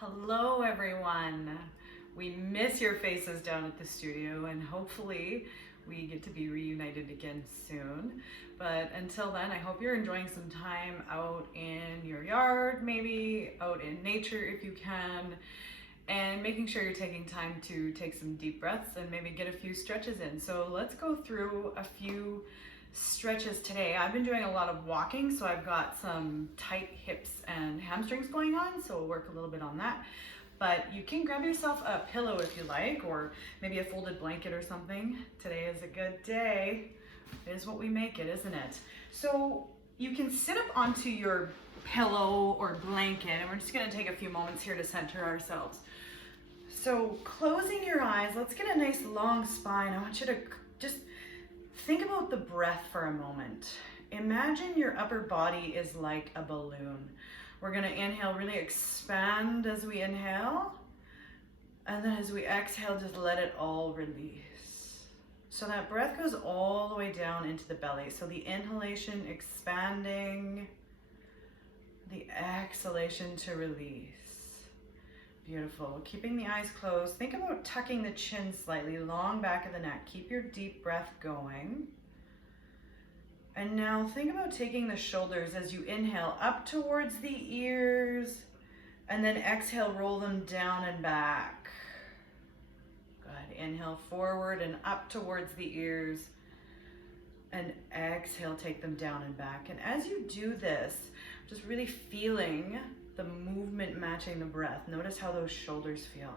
Hello everyone. We miss your faces down at the studio and hopefully we get to be reunited again soon. But until then, I hope you're enjoying some time out in your yard, maybe out in nature if you can, and making sure you're taking time to take some deep breaths and maybe get a few stretches in. So let's go through a few stretches today. I've been doing a lot of walking, so I've got some tight hips and hamstrings going on, so we'll work a little bit on that. But you can grab yourself a pillow if you like, or maybe a folded blanket or something. Today is a good day. It is what we make it, isn't it? So you can sit up onto your pillow or blanket, and we're just gonna take a few moments here to center ourselves. So closing your eyes, let's get a nice long spine. I want you to just think about the breath for a moment. Imagine your upper body is like a balloon. We're gonna inhale, really expand as we inhale. And then as we exhale, just let it all release. So that breath goes all the way down into the belly. So the inhalation expanding, the exhalation to release. Beautiful. Keeping the eyes closed. Think about tucking the chin slightly, long back of the neck. Keep your deep breath going. And now think about taking the shoulders as you inhale up towards the ears, and then exhale, roll them down and back. Good. Inhale forward and up towards the ears, and exhale, take them down and back. And as you do this, just really feeling the movement matching the breath. Notice how those shoulders feel.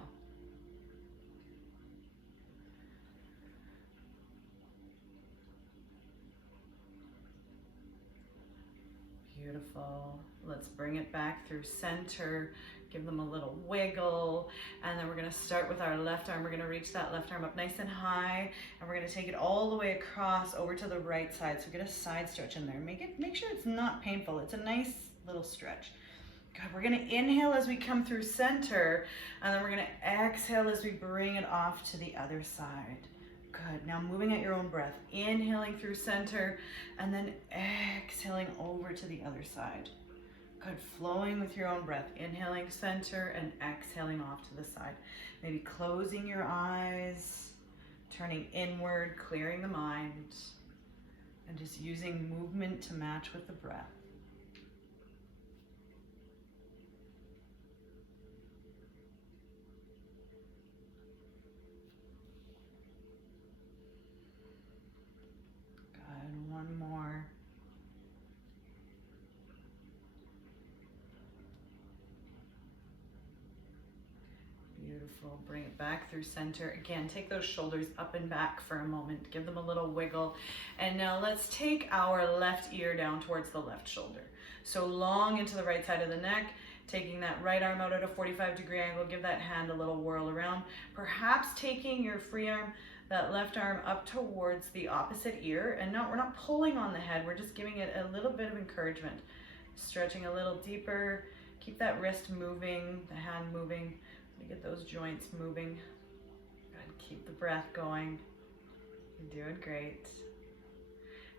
Beautiful. Let's bring it back through center. Give them a little wiggle. And then we're gonna start with our left arm. We're gonna reach that left arm up nice and high. And we're gonna take it all the way across over to the right side. So get a side stretch in there. Make sure it's not painful. It's a nice little stretch. Good. We're gonna inhale as we come through center. And then we're gonna exhale as we bring it off to the other side. Good. Now moving at your own breath. Inhaling through center and then exhaling over to the other side. Good. Flowing with your own breath. Inhaling center and exhaling off to the side. Maybe closing your eyes, turning inward, clearing the mind, and just using movement to match with the breath. One more. Beautiful. Bring it back through center. Again, take those shoulders up and back for a moment. Give them a little wiggle. And now let's take our left ear down towards the left shoulder. So long into the right side of the neck, taking that right arm out at a 45-degree angle. Give that hand a little whirl around. Perhaps taking your free arm, that left arm up towards the opposite ear, and no, we're not pulling on the head, we're just giving it a little bit of encouragement. Stretching a little deeper, keep that wrist moving, the hand moving, get those joints moving. Good, keep the breath going. You're doing great.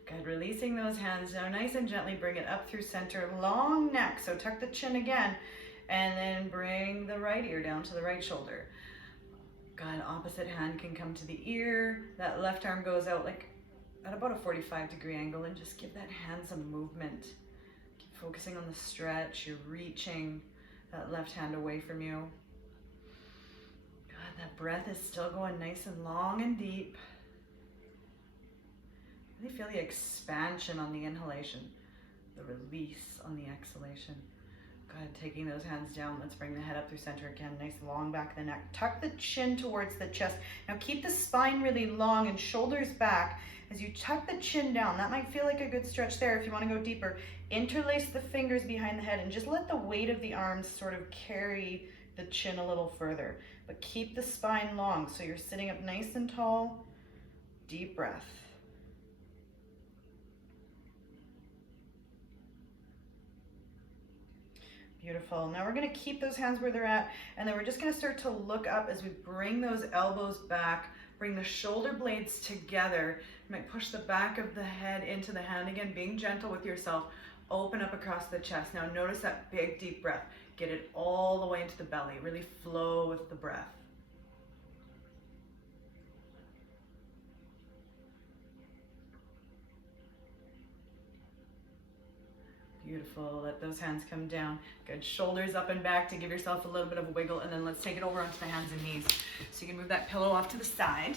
Good, releasing those hands now, nice and gently bring it up through center, long neck, so tuck the chin again, and then bring the right ear down to the right shoulder. Good, opposite hand can come to the ear. That left arm goes out like at about a 45-degree angle, and just give that hand some movement. Keep focusing on the stretch. You're reaching that left hand away from you. Good, that breath is still going nice and long and deep. Really feel the expansion on the inhalation, the release on the exhalation. Good, taking those hands down, let's bring the head up through center again, nice long back of the neck. Tuck the chin towards the chest. Now keep the spine really long and shoulders back as you tuck the chin down. That might feel like a good stretch there if you want to go deeper. Interlace the fingers behind the head and just let the weight of the arms sort of carry the chin a little further. But keep the spine long so you're sitting up nice and tall. Deep breath. Beautiful. Now we're going to keep those hands where they're at, and then we're just going to start to look up as we bring those elbows back, bring the shoulder blades together. You might push the back of the head into the hand again, being gentle with yourself. Open up across the chest. Now notice that big deep breath. Get it all the way into the belly. Really flow with the breath. Beautiful. Let those hands come down. Good. Shoulders up and back to give yourself a little bit of a wiggle. And then let's take it over onto the hands and knees. So you can move that pillow off to the side.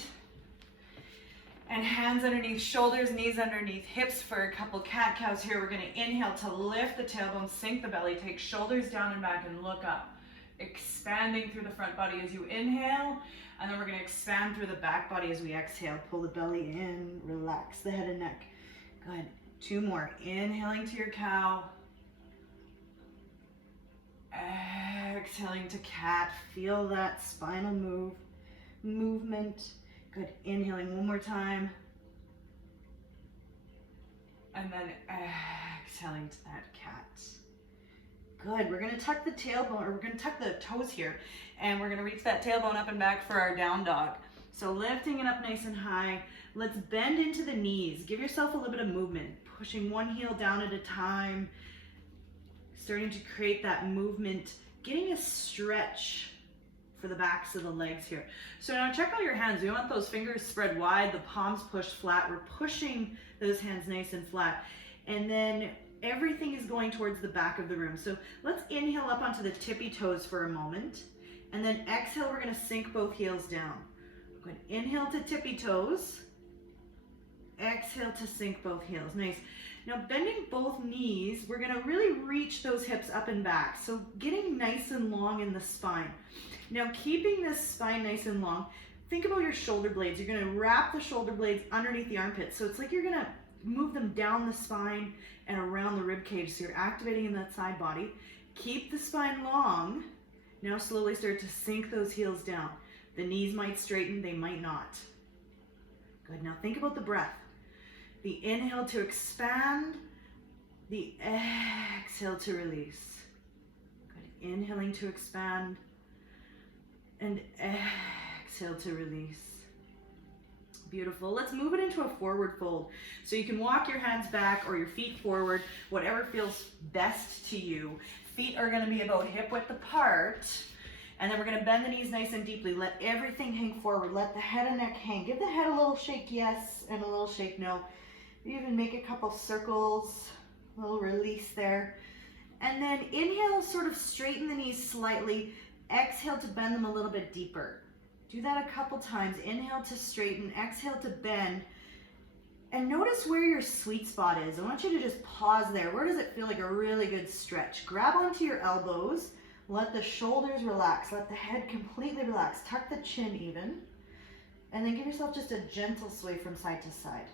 And hands underneath, shoulders, knees underneath, hips for a couple cat-cows here. We're going to inhale to lift the tailbone, sink the belly, take shoulders down and back and look up. Expanding through the front body as you inhale. And then we're going to expand through the back body as we exhale. Pull the belly in, relax the head and neck. Good. 2 more. Inhaling to your cow. Exhaling to cat. Feel that spinal movement. Good. Inhaling 1 more time. And then exhaling to that cat. Good. We're going to tuck the tailbone, or we're going to tuck the toes here. And we're going to reach that tailbone up and back for our down dog. So lifting it up nice and high. Let's bend into the knees. Give yourself a little bit of movement. Pushing one heel down at a time. Starting to create that movement. Getting a stretch for the backs of the legs here. So now check out your hands. We want those fingers spread wide, the palms pushed flat. We're pushing those hands nice and flat. And then everything is going towards the back of the room. So let's inhale up onto the tippy toes for a moment. And then exhale, we're going to sink both heels down. Good. Inhale to tippy toes. Exhale to sink both heels. Nice. Now bending both knees, we're going to really reach those hips up and back. So getting nice and long in the spine. Now keeping this spine nice and long, think about your shoulder blades. You're going to wrap the shoulder blades underneath the armpits. So it's like you're going to move them down the spine and around the rib cage. So you're activating in that side body. Keep the spine long. Now slowly start to sink those heels down. The knees might straighten, they might not. Good. Now think about the breath. The inhale to expand, the exhale to release. Good. Inhaling to expand and exhale to release. Beautiful. Let's move it into a forward fold. So you can walk your hands back or your feet forward, whatever feels best to you. Feet are going to be about hip width apart. And then we're going to bend the knees nice and deeply. Let everything hang forward. Let the head and neck hang. Give the head a little shake yes and a little shake no. Even make a couple circles, a little release there. And then inhale, sort of straighten the knees slightly. Exhale to bend them a little bit deeper. Do that a couple times. Inhale to straighten, exhale to bend. And notice where your sweet spot is. I want you to just pause there. Where does it feel like a really good stretch? Grab onto your elbows. Let the shoulders relax. Let the head completely relax. Tuck the chin even. And then give yourself just a gentle sway from side to side.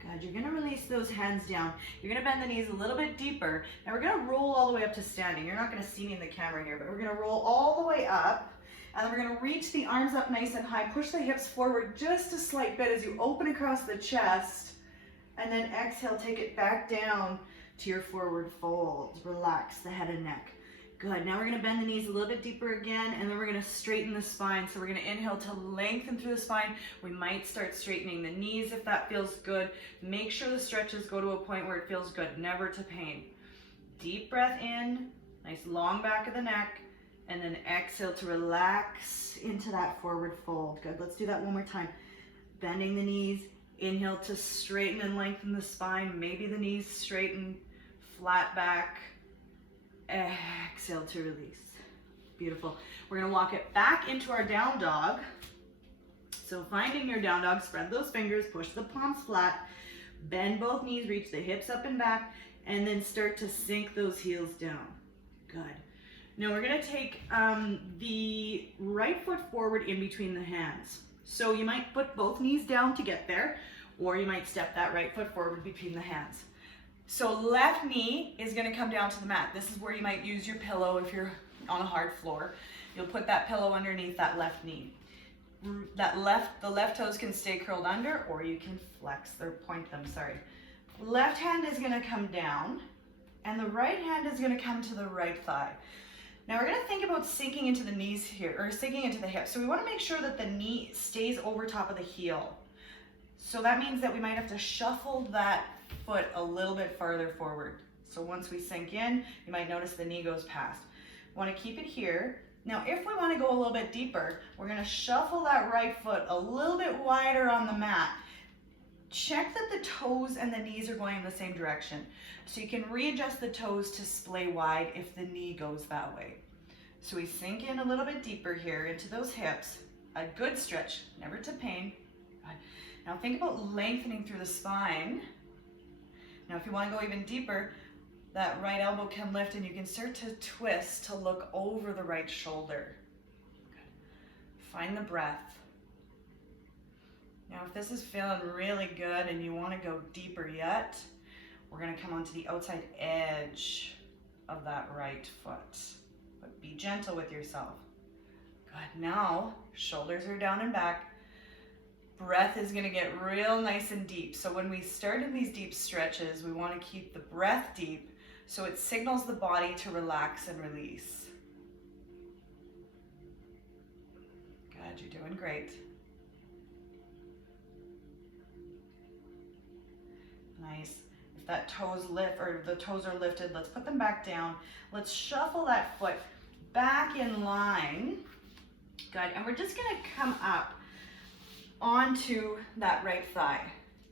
Good. You're going to release those hands down. You're going to bend the knees a little bit deeper. Now we're going to roll all the way up to standing. You're not going to see me in the camera here, but we're going to roll all the way up. And then we're going to reach the arms up nice and high. Push the hips forward just a slight bit as you open across the chest. And then exhale, take it back down to your forward fold. Relax the head and neck. Good. Now we're going to bend the knees a little bit deeper again, and then we're going to straighten the spine. So we're going to inhale to lengthen through the spine. We might start straightening the knees if that feels good. Make sure the stretches go to a point where it feels good, never to pain. Deep breath in, nice long back of the neck, and then exhale to relax into that forward fold. Good. Let's do that one more time. Bending the knees. Inhale to straighten and lengthen the spine. Maybe the knees straighten, flat back. Exhale to release. Beautiful. We're going to walk it back into our down dog. So finding your down dog, spread those fingers, push the palms flat, bend both knees, reach the hips up and back, and then start to sink those heels down. Good. Now we're going to take the right foot forward in between the hands. So you might put both knees down to get there, or you might step that right foot forward between the hands. So left knee is going to come down to the mat. This is where you might use your pillow if you're on a hard floor. You'll put that pillow underneath that left knee. The left toes can stay curled under, or you can flex or point them, sorry. Left hand is going to come down, and the right hand is going to come to the right thigh. Now we're going to think about sinking into the knees here, or sinking into the hips. So we want to make sure that the knee stays over top of the heel. So that means that we might have to shuffle that foot a little bit farther forward. So once we sink in, you might notice the knee goes past. We want to keep it here. Now, if we want to go a little bit deeper, we're going to shuffle that right foot a little bit wider on the mat. Check that the toes and the knees are going in the same direction. So you can readjust the toes to splay wide if the knee goes that way. So we sink in a little bit deeper here into those hips. A good stretch, never to pain. Good. Now think about lengthening through the spine. Now if you want to go even deeper, that right elbow can lift and you can start to twist to look over the right shoulder. Good. Find the breath. Now if this is feeling really good and you want to go deeper yet, we're going to come onto the outside edge of that right foot. But be gentle with yourself. Good. Now shoulders are down and back. Breath is going to get real nice and deep. So when we start in these deep stretches, we want to keep the breath deep so it signals the body to relax and release. Good, you're doing great. Nice. If that toes lift or the toes are lifted, let's put them back down. Let's shuffle that foot back in line. Good. And we're just going to come up onto that right thigh.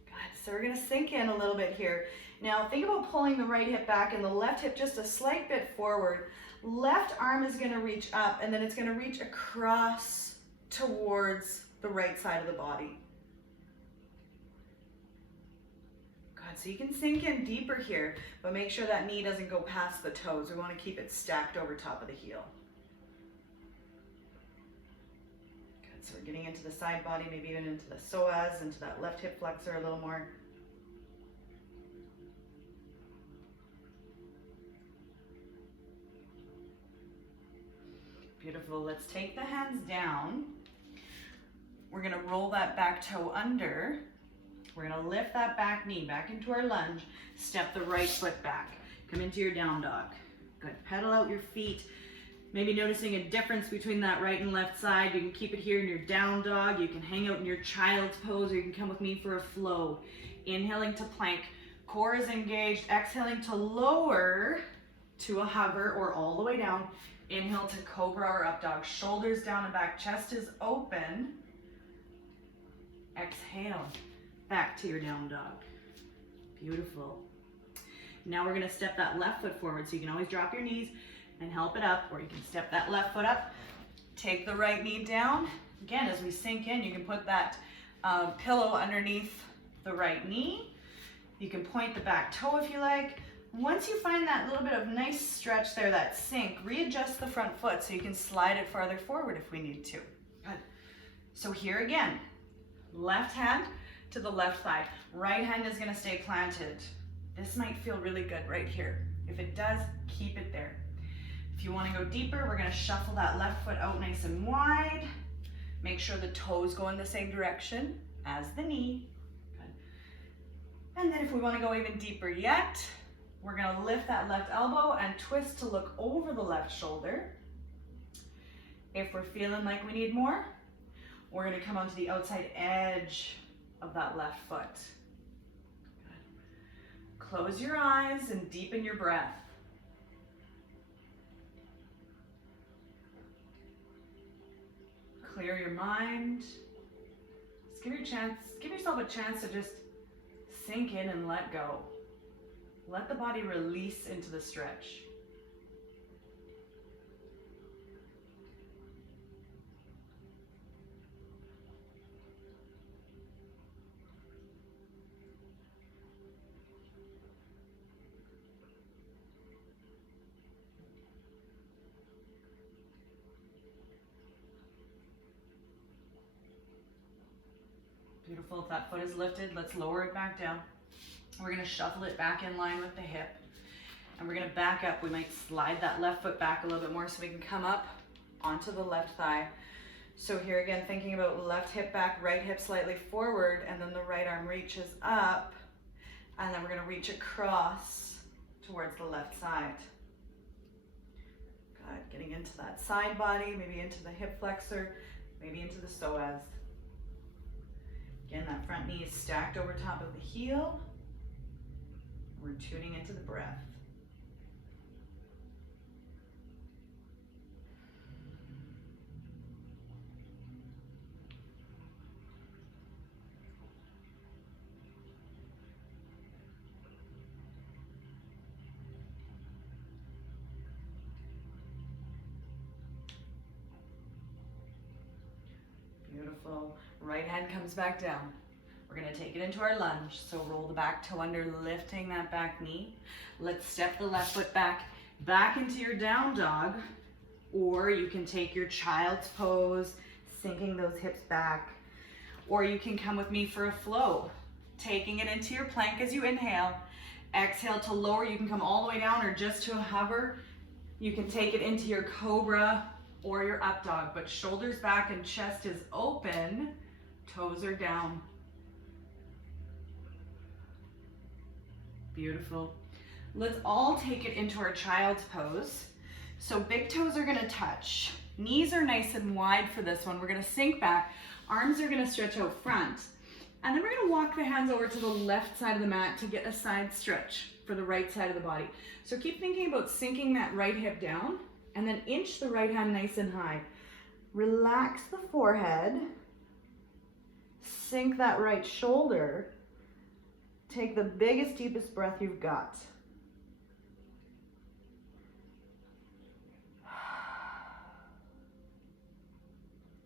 Good. So we're going to sink in a little bit here. Now think about pulling the right hip back and the left hip just a slight bit forward. Left arm is going to reach up and then it's going to reach across towards the right side of the body. Good. So you can sink in deeper here, but make sure that knee doesn't go past the toes. We want to keep it stacked over top of the heel. Good. So we're getting into the side body, maybe even into the psoas, into that left hip flexor a little more. Beautiful. Let's take the hands down. We're going to roll that back toe under. We're going to lift that back knee back into our lunge. Step the right foot back. Come into your down dog. Good. Pedal out your feet. Maybe noticing a difference between that right and left side. You can keep it here in your down dog. You can hang out in your child's pose, or you can come with me for a flow. Inhaling to plank. Core is engaged. Exhaling to lower to a hover or all the way down. Inhale to cobra or up dog. Shoulders down and back. Chest is open. Exhale. Back to your down dog. Beautiful. Now we're going to step that left foot forward. So you can always drop your knees and help it up. Or you can step that left foot up. Take the right knee down. Again, as we sink in, you can put that pillow underneath the right knee. You can point the back toe if you like. Once you find that little bit of nice stretch there, that sink, readjust the front foot so you can slide it farther forward if we need to. Good. So here again, left hand to the left thigh. Right hand is going to stay planted. This might feel really good right here. If it does, keep it there. If you want to go deeper, we're going to shuffle that left foot out nice and wide. Make sure the toes go in the same direction as the knee. Good. And then if we want to go even deeper yet, we're going to lift that left elbow and twist to look over the left shoulder. If we're feeling like we need more, we're going to come onto the outside edge of that left foot. Good. Close your eyes and deepen your breath. Clear your mind. Just give yourself a chance to just sink in and let go. Let the body release into the stretch. Beautiful. If that foot is lifted, let's lower it back down. We're going to shuffle it back in line with the hip. And we're going to back up. We might slide that left foot back a little bit more so we can come up onto the left thigh. So here again, thinking about left hip back, right hip slightly forward, and then the right arm reaches up. And then we're going to reach across towards the left side. Good. Getting into that side body, maybe into the hip flexor, maybe into the psoas. Again, that front knee is stacked over top of the heel. We're tuning into the breath. Beautiful. Right hand comes back down. We're gonna take it into our lunge. So roll the back toe under, lifting that back knee. Let's step the left foot back into your down dog, or you can take your child's pose, sinking those hips back, or you can come with me for a flow, taking it into your plank as you inhale. Exhale to lower. You can come all the way down or just to a hover. You can take it into your cobra or your up dog, but shoulders back and chest is open, toes are down. Beautiful. Let's all take it into our child's pose. So big toes are gonna touch. Knees are nice and wide for this one. We're gonna sink back. Arms are gonna stretch out front. And then we're gonna walk the hands over to the left side of the mat to get a side stretch for the right side of the body. So keep thinking about sinking that right hip down and then inch the right hand nice and high. Relax the forehead. Sink that right shoulder. Take the biggest, deepest breath you've got.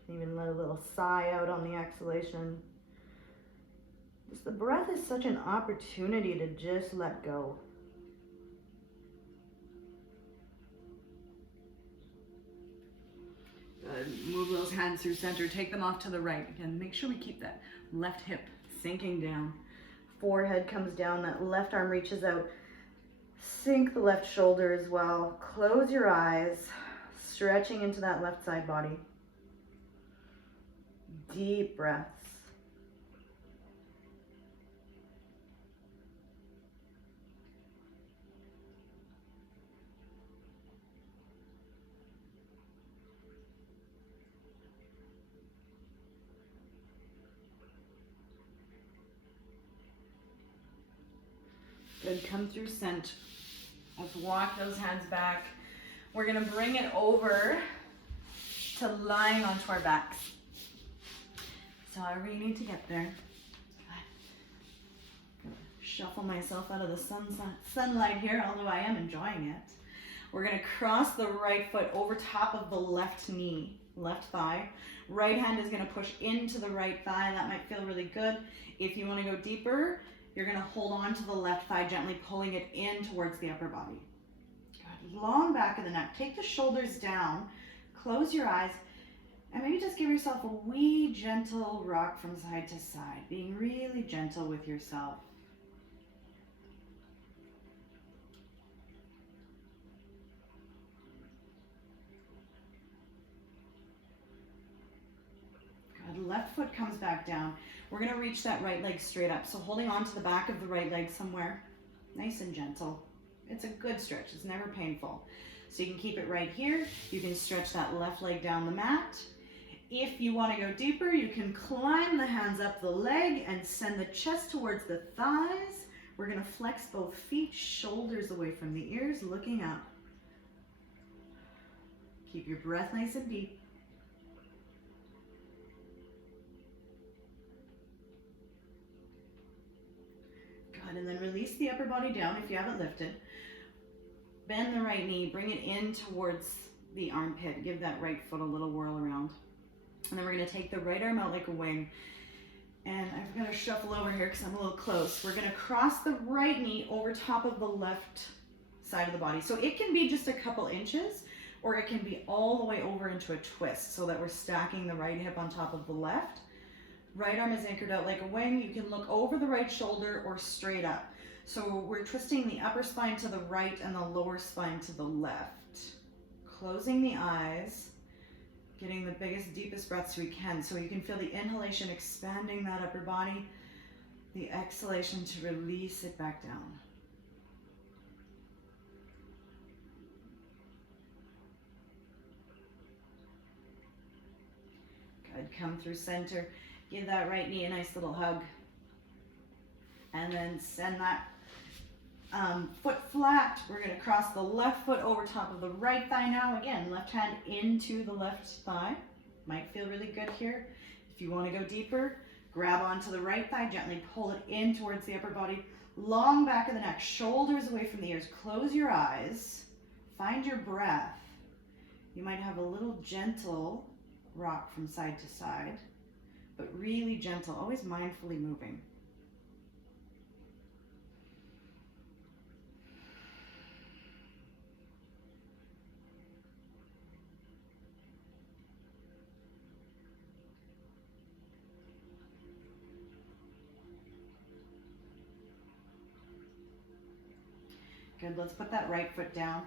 Even let a little sigh out on the exhalation. Just the breath is such an opportunity to just let go. Good. Move those hands through center. Take them off to the right. Again, make sure we keep that left hip sinking down. Forehead comes down, that left arm reaches out. Sink the left shoulder as well. Close your eyes, stretching into that left side body. Deep breaths. Good, come through center. Let's walk those hands back. We're gonna bring it over to lying onto our backs. So however you need to get there. Shuffle myself out of the sunlight here, although I am enjoying it. We're gonna cross the right foot over top of the left knee, left thigh. Right hand is gonna push into the right thigh. That might feel really good. If you wanna go deeper, you're gonna hold on to the left thigh, gently pulling it in towards the upper body. Good, long back of the neck. Take the shoulders down, close your eyes, and maybe just give yourself a wee gentle rock from side to side, being really gentle with yourself. Good, left foot comes back down. We're gonna reach that right leg straight up. So holding on to the back of the right leg somewhere, nice and gentle. It's a good stretch, it's never painful. So you can keep it right here. You can stretch that left leg down the mat. If you wanna go deeper, you can climb the hands up the leg and send the chest towards the thighs. We're gonna flex both feet, shoulders away from the ears, looking up. Keep your breath nice and deep. Good, and then release the upper body down if you haven't lifted. Bend the right knee, bring it in towards the armpit. Give that right foot a little whirl around. And then we're gonna take the right arm out like a wing. And I've got to shuffle over here because I'm a little close. We're gonna cross the right knee over top of the left side of the body. So it can be just a couple inches, or it can be all the way over into a twist so that we're stacking the right hip on top of the left. Right arm is anchored out like a wing. You can look over the right shoulder or straight up. So we're twisting the upper spine to the right and the lower spine to the left. Closing the eyes, getting the biggest, deepest breaths we can. So you can feel the inhalation expanding that upper body, the exhalation to release it back down. Good, come through center. Give that right knee a nice little hug. And then send that foot flat. We're going to cross the left foot over top of the right thigh now. Again, left hand into the left thigh. Might feel really good here. If you want to go deeper, grab onto the right thigh, gently pull it in towards the upper body. Long back of the neck, shoulders away from the ears. Close your eyes. Find your breath. You might have a little gentle rock from side to side, but really gentle, always mindfully moving. Good, let's put that right foot down.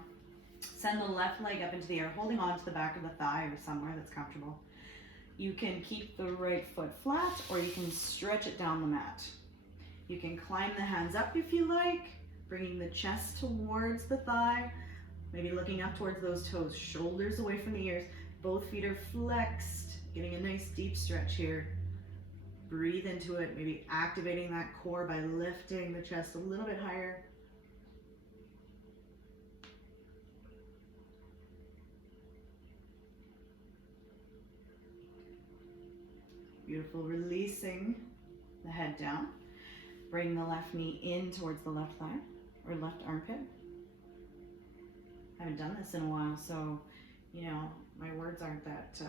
Send the left leg up into the air, holding on to the back of the thigh or somewhere that's comfortable. You can keep the right foot flat or you can stretch it down the mat. You can climb the hands up if you like, bringing the chest towards the thigh, maybe looking up towards those toes, shoulders away from the ears. Both feet are flexed, getting a nice deep stretch here. Breathe into it, maybe activating that core by lifting the chest a little bit higher. Beautiful, releasing the head down. Bring the left knee in towards the left thigh or left armpit. I haven't done this in a while, so, you know, my words aren't that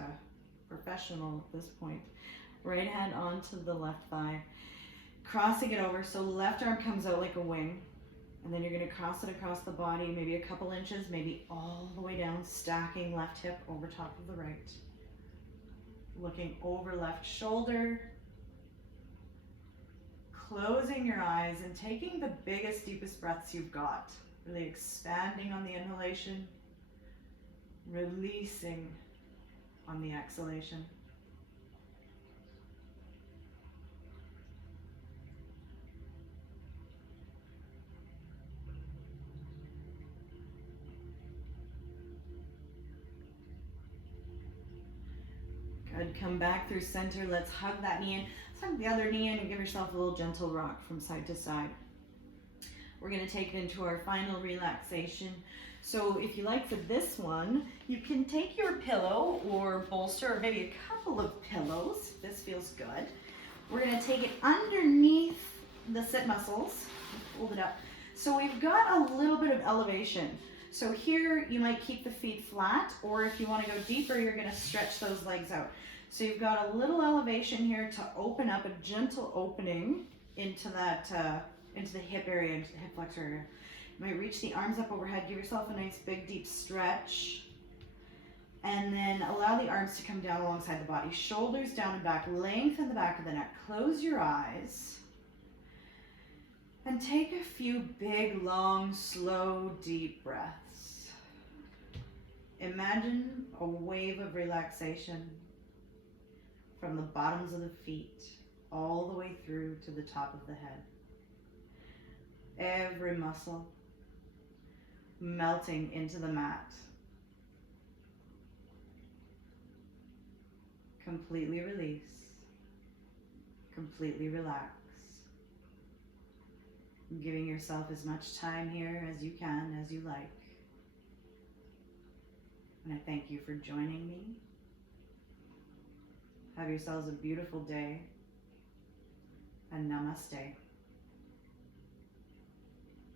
professional at this point. Right hand onto the left thigh, crossing it over, so left arm comes out like a wing, and then you're gonna cross it across the body, maybe a couple inches, maybe all the way down, stacking left hip over top of the right. Looking over left shoulder, closing your eyes and taking the biggest, deepest breaths you've got. Really expanding on the inhalation, releasing on the exhalation. Good, come back through center. Let's hug that knee in. Let's hug the other knee in and give yourself a little gentle rock from side to side. We're gonna take it into our final relaxation. So if you like for this one, you can take your pillow or bolster or maybe a couple of pillows. This feels good. We're gonna take it underneath the sit muscles, hold it up. So we've got a little bit of elevation. So here you might keep the feet flat, or if you want to go deeper, you're going to stretch those legs out. So you've got a little elevation here to open up, a gentle opening into that, into the hip area, into the hip flexor area. You might reach the arms up overhead, give yourself a nice big deep stretch, and then allow the arms to come down alongside the body. Shoulders down and back, lengthen the back of the neck, close your eyes. And take a few big, long, slow, deep breaths. Imagine a wave of relaxation from the bottoms of the feet all the way through to the top of the head. Every muscle melting into the mat. Completely release. Completely relax. Giving yourself as much time here as you can, as you like. And I thank you for joining me. Have yourselves a beautiful day, and namaste.